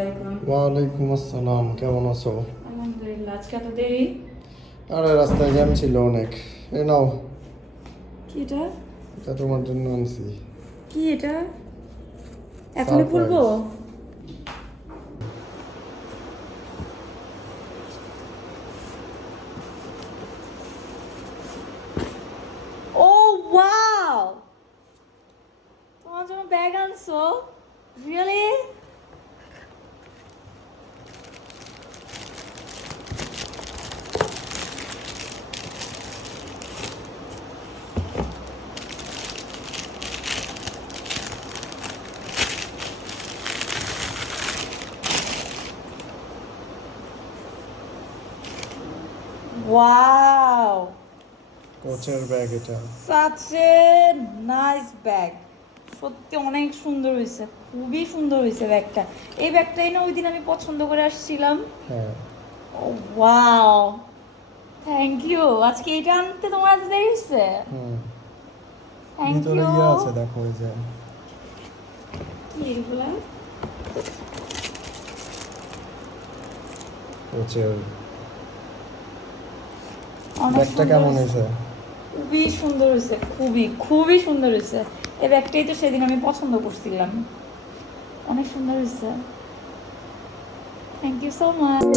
আলাইকুম। ওয়ালাইকুম আসসালাম, কেমন আছো? আলহামদুলিল্লাহ। আজকে এত দেরি? আরে রাস্তায় জ্যাম ছিল অনেক। এ নাও, কি এটা? এটা তোমার জন্য আনছি। কি এটা? এখনই খুলবো? সারপ্রাইজ। ও ওয়াও! তোমার জন্য ব্যাগ আনছো? রিয়েলি? ওয়াও! কোচের ব্যাগ এটা। Such a nice bag. সত্যি অনেক সুন্দর হয়েছে, খুবই সুন্দর হয়েছে ব্যাগটা। এই ব্যাগটাই না ওই দিন আমি পছন্দ করে আসছিলাম। হ্যাঁ। ও ওয়াও, থ্যাংক ইউ। আজকে এটা আনতে তোমার এত দেরি হয়েছে? হুম। থ্যাংক ভিতরে ইউ। ইয়ে আছে, দেখো ওই যে কি এগুলা? কোচের অনেক ব্যাগটা সুন্দর কেমন হয়েছে। হয়েছে? খুবই সুন্দর হয়েছে, খুবই খুবই সুন্দর হয়েছে। এই ব্যাগটাই তো সেদিন আমি পছন্দ করছিলাম। অনেক সুন্দর হয়েছে। Thank you so much.